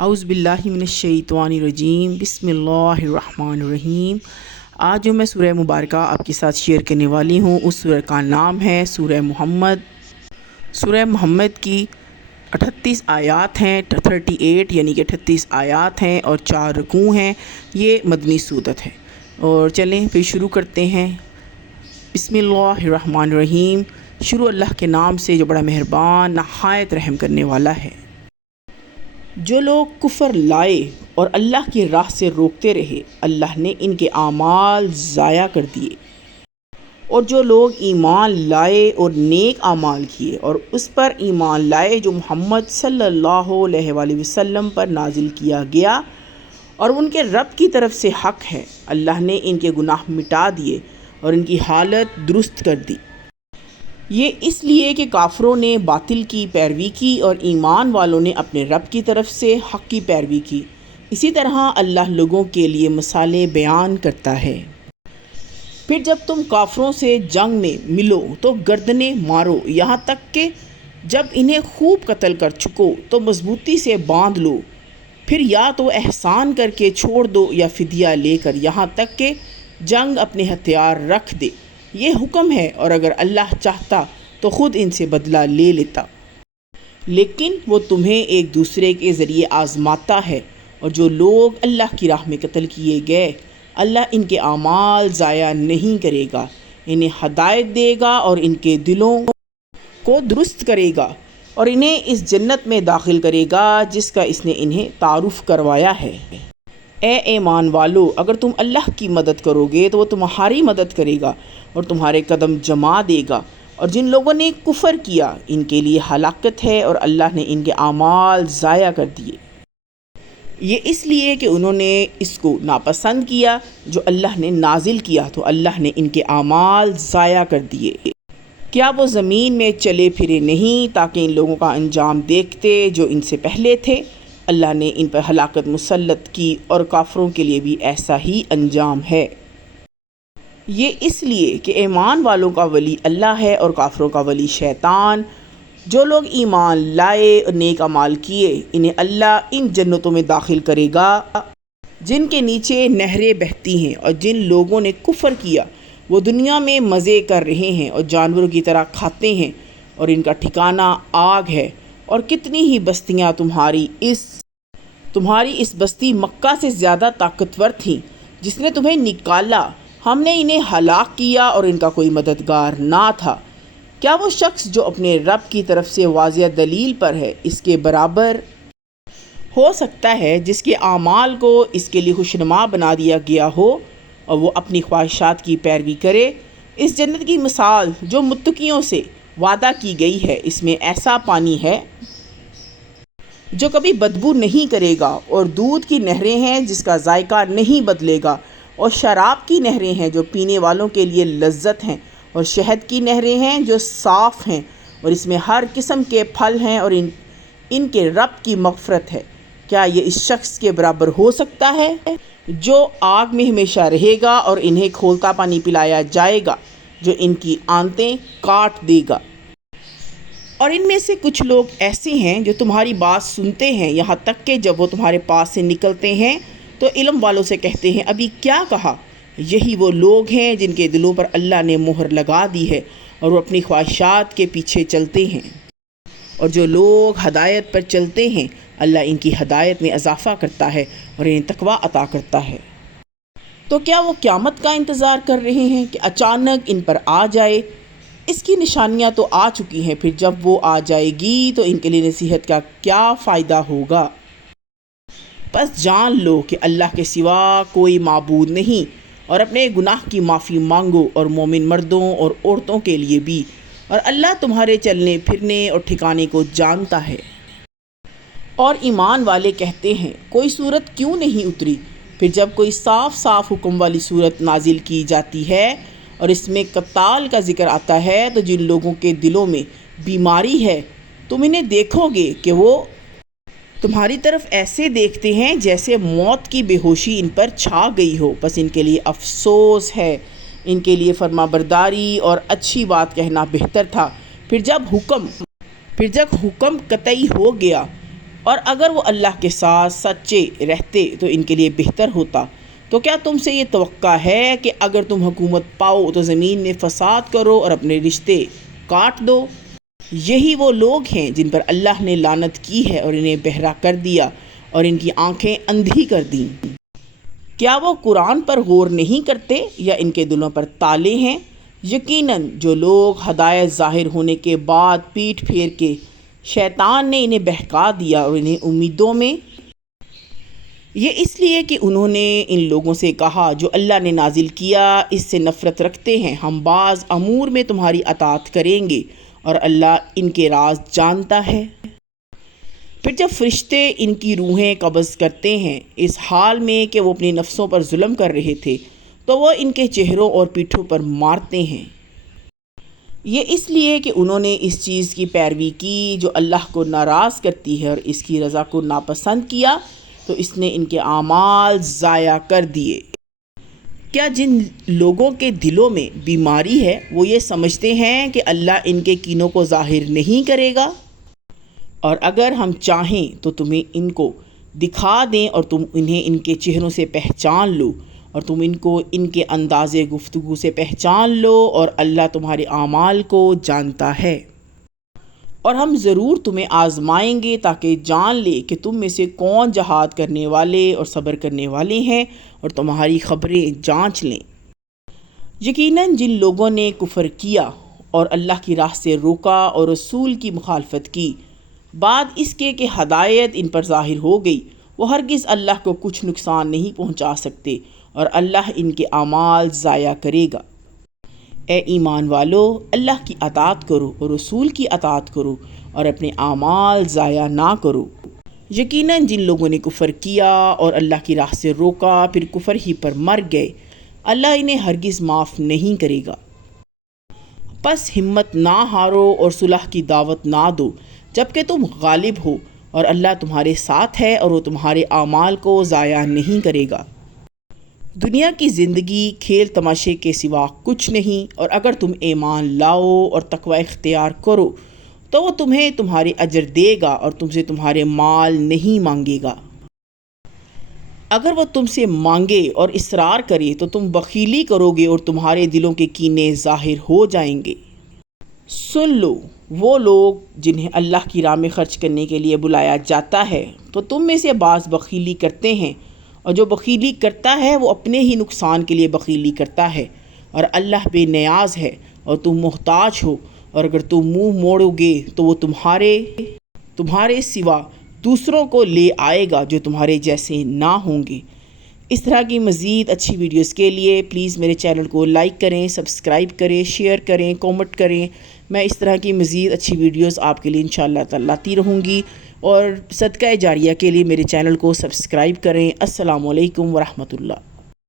اعوذ باللہ من الشیطان الرجیم بسم اللہ الرحمن الرحیم۔ آج جو میں سورہ مبارکہ آپ کے ساتھ شیئر کرنے والی ہوں اس سورہ کا نام ہے سورہ محمد۔ سورہ محمد کی 38 آیات ہیں، 38 یعنی کہ 38 آیات ہیں اور 4 رکوع ہیں۔ یہ مدنی سورت ہے اور چلیں پھر شروع کرتے ہیں۔ بسم اللہ الرحمن الرحیم۔ شروع اللہ کے نام سے جو بڑا مہربان نہایت رحم کرنے والا ہے۔ جو لوگ کفر لائے اور اللہ کی راہ سے روکتے رہے، اللہ نے ان کے اعمال ضائع کر دیے، اور جو لوگ ایمان لائے اور نیک اعمال کیے اور اس پر ایمان لائے جو محمد صلی اللہ علیہ وآلہ وسلم پر نازل کیا گیا اور ان کے رب کی طرف سے حق ہے، اللہ نے ان کے گناہ مٹا دیے اور ان کی حالت درست کر دی۔ یہ اس لیے کہ کافروں نے باطل کی پیروی کی اور ایمان والوں نے اپنے رب کی طرف سے حق کی پیروی کی۔ اسی طرح اللہ لوگوں کے لیے مثالیں بیان کرتا ہے۔ پھر جب تم کافروں سے جنگ میں ملو تو گردنیں مارو، یہاں تک کہ جب انہیں خوب قتل کر چکو تو مضبوطی سے باندھ لو، پھر یا تو احسان کر کے چھوڑ دو یا فدیہ لے کر، یہاں تک کہ جنگ اپنے ہتھیار رکھ دے۔ یہ حکم ہے، اور اگر اللہ چاہتا تو خود ان سے بدلہ لے لیتا، لیکن وہ تمہیں ایک دوسرے کے ذریعے آزماتا ہے۔ اور جو لوگ اللہ کی راہ میں قتل کیے گئے، اللہ ان کے اعمال ضائع نہیں کرے گا، انہیں ہدایت دے گا اور ان کے دلوں کو درست کرے گا اور انہیں اس جنت میں داخل کرے گا جس کا اس نے انہیں تعارف کروایا ہے۔ اے ایمان والو، اگر تم اللہ کی مدد کرو گے تو وہ تمہاری مدد کرے گا اور تمہارے قدم جما دے گا، اور جن لوگوں نے کفر کیا ان کے لیے ہلاکت ہے اور اللہ نے ان کے اعمال ضائع کر دیے۔ یہ اس لیے کہ انہوں نے اس کو ناپسند کیا جو اللہ نے نازل کیا، تو اللہ نے ان کے اعمال ضائع کر دیے۔ کیا وہ زمین میں چلے پھرے نہیں تاکہ ان لوگوں کا انجام دیکھتے جو ان سے پہلے تھے؟ اللہ نے ان پر ہلاکت مسلط کی اور کافروں کے لیے بھی ایسا ہی انجام ہے۔ یہ اس لیے کہ ایمان والوں کا ولی اللہ ہے اور کافروں کا ولی شیطان۔ جو لوگ ایمان لائے اور نیک اعمال کیے انہیں اللہ ان جنتوں میں داخل کرے گا جن کے نیچے نہریں بہتی ہیں، اور جن لوگوں نے کفر کیا وہ دنیا میں مزے کر رہے ہیں اور جانوروں کی طرح کھاتے ہیں، اور ان کا ٹھکانہ آگ ہے۔ اور کتنی ہی بستیاں تمہاری اس بستی مکہ سے زیادہ طاقتور تھیں جس نے تمہیں نکالا، ہم نے انہیں ہلاک کیا اور ان کا کوئی مددگار نہ تھا۔ کیا وہ شخص جو اپنے رب کی طرف سے واضح دلیل پر ہے اس کے برابر ہو سکتا ہے جس کے اعمال کو اس کے لیے خوشنما بنا دیا گیا ہو اور وہ اپنی خواہشات کی پیروی کرے؟ اس جنت کی مثال جو متقیوں سے وعدہ کی گئی ہے، اس میں ایسا پانی ہے جو کبھی بدبو نہیں کرے گا، اور دودھ کی نہریں ہیں جس کا ذائقہ نہیں بدلے گا، اور شراب کی نہریں ہیں جو پینے والوں کے لیے لذت ہیں، اور شہد کی نہریں ہیں جو صاف ہیں، اور اس میں ہر قسم کے پھل ہیں، اور ان کے رب کی مغفرت ہے۔ کیا یہ اس شخص کے برابر ہو سکتا ہے جو آگ میں ہمیشہ رہے گا اور انہیں کھولتا پانی پلایا جائے گا جو ان کی آنتیں کاٹ دے گا؟ اور ان میں سے کچھ لوگ ایسے ہیں جو تمہاری بات سنتے ہیں، یہاں تک کہ جب وہ تمہارے پاس سے نکلتے ہیں تو علم والوں سے کہتے ہیں ابھی کیا کہا؟ یہی وہ لوگ ہیں جن کے دلوں پر اللہ نے مہر لگا دی ہے اور وہ اپنی خواہشات کے پیچھے چلتے ہیں۔ اور جو لوگ ہدایت پر چلتے ہیں اللہ ان کی ہدایت میں اضافہ کرتا ہے اور انہیں تقویٰ عطا کرتا ہے۔ تو کیا وہ قیامت کا انتظار کر رہے ہیں کہ اچانک ان پر آ جائے؟ اس کی نشانیاں تو آ چکی ہیں، پھر جب وہ آ جائے گی تو ان کے لیے نصیحت کا کیا فائدہ ہوگا؟ بس جان لو کہ اللہ کے سوا کوئی معبود نہیں، اور اپنے گناہ کی معافی مانگو، اور مومن مردوں اور عورتوں کے لیے بھی، اور اللہ تمہارے چلنے پھرنے اور ٹھکانے کو جانتا ہے۔ اور ایمان والے کہتے ہیں کوئی صورت کیوں نہیں اتری؟ پھر جب کوئی صاف صاف حکم والی صورت نازل کی جاتی ہے اور اس میں قتال کا ذکر آتا ہے تو جن لوگوں کے دلوں میں بیماری ہے تم انہیں دیکھو گے کہ وہ تمہاری طرف ایسے دیکھتے ہیں جیسے موت کی بے ہوشی ان پر چھا گئی ہو، بس ان کے لیے افسوس ہے، ان کے لیے فرما برداری اور اچھی بات کہنا بہتر تھا۔ پھر جب حکم قطعی ہو گیا اور اگر وہ اللہ کے ساتھ سچے رہتے تو ان کے لیے بہتر ہوتا۔ تو کیا تم سے یہ توقع ہے کہ اگر تم حکومت پاؤ تو زمین میں فساد کرو اور اپنے رشتے کاٹ دو؟ یہی وہ لوگ ہیں جن پر اللہ نے لعنت کی ہے اور انہیں بہرا کر دیا اور ان کی آنکھیں اندھی کر دیں۔ کیا وہ قرآن پر غور نہیں کرتے یا ان کے دلوں پر تالے ہیں؟ یقیناً جو لوگ ہدایت ظاہر ہونے کے بعد پیٹھ پھیر کے شیطان نے انہیں بہکا دیا اور انہیں امیدوں میں، یہ اس لیے کہ انہوں نے ان لوگوں سے کہا جو اللہ نے نازل کیا اس سے نفرت رکھتے ہیں، ہم بعض امور میں تمہاری اطاعت کریں گے اور اللہ ان کے راز جانتا ہے۔ پھر جب فرشتے ان کی روحیں قبض کرتے ہیں اس حال میں کہ وہ اپنی نفسوں پر ظلم کر رہے تھے تو وہ ان کے چہروں اور پیٹھوں پر مارتے ہیں، یہ اس لیے کہ انہوں نے اس چیز کی پیروی کی جو اللہ کو ناراض کرتی ہے اور اس کی رضا کو ناپسند کیا تو اس نے ان کے اعمال ضائع کر دیے۔ کیا جن لوگوں کے دلوں میں بیماری ہے وہ یہ سمجھتے ہیں کہ اللہ ان کے کینوں کو ظاہر نہیں کرے گا؟ اور اگر ہم چاہیں تو تمہیں ان کو دکھا دیں اور تم انہیں ان کے چہروں سے پہچان لو اور تم ان کو ان کے انداز گفتگو سے پہچان لو، اور اللہ تمہارے اعمال کو جانتا ہے۔ اور ہم ضرور تمہیں آزمائیں گے تاکہ جان لے کہ تم میں سے کون جہاد کرنے والے اور صبر کرنے والے ہیں، اور تمہاری خبریں جانچ لیں۔ یقیناً جن لوگوں نے کفر کیا اور اللہ کی راہ سے روکا اور رسول کی مخالفت کی بعد اس کے کہ ہدایت ان پر ظاہر ہو گئی، وہ ہرگز اللہ کو کچھ نقصان نہیں پہنچا سکتے اور اللہ ان کے اعمال ضائع کرے گا۔ اے ایمان والو، اللہ کی اطاعت کرو اور رسول کی اطاعت کرو اور اپنے اعمال ضائع نہ کرو۔ یقیناً جن لوگوں نے کفر کیا اور اللہ کی راہ سے روکا پھر کفر ہی پر مر گئے، اللہ انہیں ہرگز معاف نہیں کرے گا۔ پس ہمت نہ ہارو اور صلح کی دعوت نہ دو جبکہ تم غالب ہو، اور اللہ تمہارے ساتھ ہے اور وہ تمہارے اعمال کو ضائع نہیں کرے گا۔ دنیا کی زندگی کھیل تماشے کے سوا کچھ نہیں، اور اگر تم ایمان لاؤ اور تقوی اختیار کرو تو وہ تمہیں تمہارے اجر دے گا اور تم سے تمہارے مال نہیں مانگے گا۔ اگر وہ تم سے مانگے اور اصرار کرے تو تم بخیلی کرو گے اور تمہارے دلوں کے کینے ظاہر ہو جائیں گے۔ سن لو، وہ لوگ جنہیں اللہ کی راہ میں خرچ کرنے کے لیے بلایا جاتا ہے تو تم میں سے بعض بخیلی کرتے ہیں، اور جو بخیلی کرتا ہے وہ اپنے ہی نقصان کے لیے بخیلی کرتا ہے، اور اللہ بے نیاز ہے اور تم محتاج ہو، اور اگر تم منہ موڑو گے تو وہ تمہارے سوا دوسروں کو لے آئے گا جو تمہارے جیسے نہ ہوں گے۔ اس طرح کی مزید اچھی ویڈیوز کے لیے پلیز میرے چینل کو لائک کریں، سبسکرائب کریں، شیئر کریں، کومنٹ کریں۔ میں اس طرح کی مزید اچھی ویڈیوز آپ کے لیے انشاءاللہ تعالی لاتی رہوں گی، اور صدقہ جاریہ کے لیے میرے چینل کو سبسکرائب کریں۔ السلام علیکم ورحمۃ اللہ۔